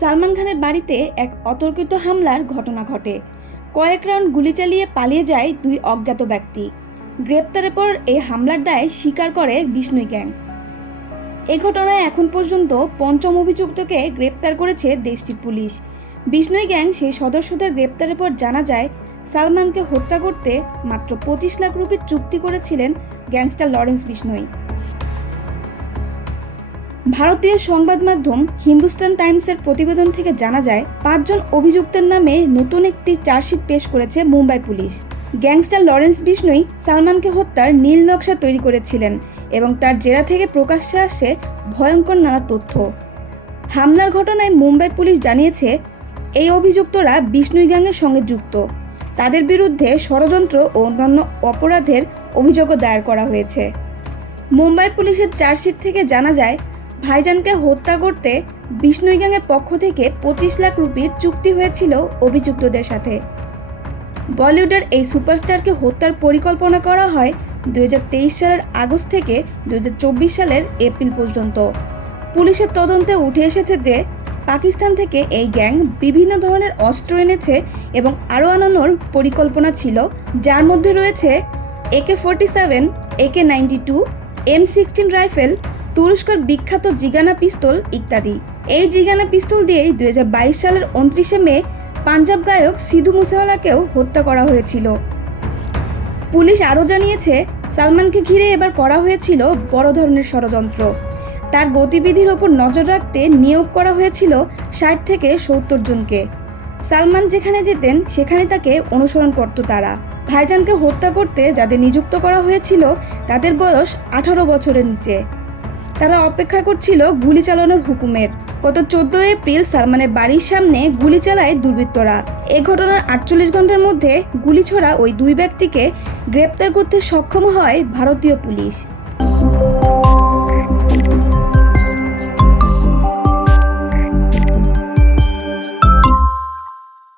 সালমান খানের বাড়িতে এক অতর্কিত হামলার ঘটনা ঘটে। কয়েক রাউন্ড গুলি চালিয়ে পালিয়ে যায় দুই অজ্ঞাত ব্যক্তি। গ্রেপ্তারের পর এই হামলার দায় স্বীকার করে বিষ্ণুই গ্যাং। এ ঘটনায় এখন পর্যন্ত পঞ্চম অভিযুক্তকে গ্রেপ্তার করেছে দেশটির পুলিশ। বিষ্ণুই গ্যাং সেই সদস্যদের গ্রেপ্তারের পর জানা যায়, সালমানকে হত্যা করতে মাত্র 25 লাখ রুপির চুক্তি করেছিলেন গ্যাংস্টার লরেন্স বিষ্ণুই। ভারতীয় সংবাদ মাধ্যম হিন্দুস্তান টাইমসের প্রতিবেদন থেকে জানা যায়, 5 জন অভিযুক্তের নামে নতুন একটি চার্জশিট পেশ করেছে মুম্বাই পুলিশ। গ্যাংস্টার লরেন্স বিষ্ণুই সালমানকে হত্যার নীল নকশা তৈরি করেছিলেন এবং তার জেরা থেকে প্রকাশ্যে আসে ভয়ঙ্কর নানা তথ্য। হামলার ঘটনায় মুম্বাই পুলিশ জানিয়েছে, এই অভিযুক্তরা বিষ্ণুই গ্যাংয়ের সঙ্গে যুক্ত। তাদের বিরুদ্ধে ষড়যন্ত্র ও অন্যান্য অপরাধের অভিযোগও দায়ের করা হয়েছে। মুম্বাই পুলিশের চার্জশিট থেকে জানা যায়, ভাইজানকে হত্যা করতে বিষ্ণুই গ্যাংয়ের পক্ষ থেকে 25 লাখ রুপির চুক্তি হয়েছিল অভিযুক্তদের সাথে। বলিউডের এই সুপারস্টারকে হত্যার পরিকল্পনা করা হয় 2023 সালের আগস্ট থেকে 2024 সালের এপ্রিল পর্যন্ত। পুলিশের তদন্তে উঠে এসেছে যে পাকিস্তান থেকে এই গ্যাং বিভিন্ন ধরনের অস্ত্র এনেছে এবং আরও আনানোর পরিকল্পনা ছিল, যার মধ্যে রয়েছে AK-47, AK-92, M16 রাইফেল, তুরস্কের বিখ্যাত জিগানা পিস্তল ইত্যাদি। এই জিগানা পিস্তল দিয়েই 2022 সালের 29 মে পাঞ্জাব গায়ক সিধু মুসেওয়ালাকেও হত্যা করা হয়েছিল। পুলিশ আরও জানিয়েছে, সালমানকে ঘিরে এবার করা হয়েছিল বড় ধরনের ষড়যন্ত্র। তার গতিবিধির ওপর নজর রাখতে নিয়োগ করা হয়েছিল 60 থেকে 70 জনকে। সালমান যেখানে যেতেন সেখানে তাকে অনুসরণ করত তারা। ভাইজানকে হত্যা করতে যাদের নিযুক্ত করা হয়েছিল তাদের বয়স 18 বছরের নিচে। তারা অপেক্ষা করছিল গুলি চালানোর হুকুমের। গত 14 এপ্রিল সালমানের বাড়ির সামনে গুলি চালায় দুর্বৃত্তরা। এ ঘটনার 48 ঘন্টার মধ্যে গুলি ছোড়া ওই দুই ব্যক্তিকে গ্রেপ্তার করতে সক্ষম হয় ভারতীয় পুলিশ।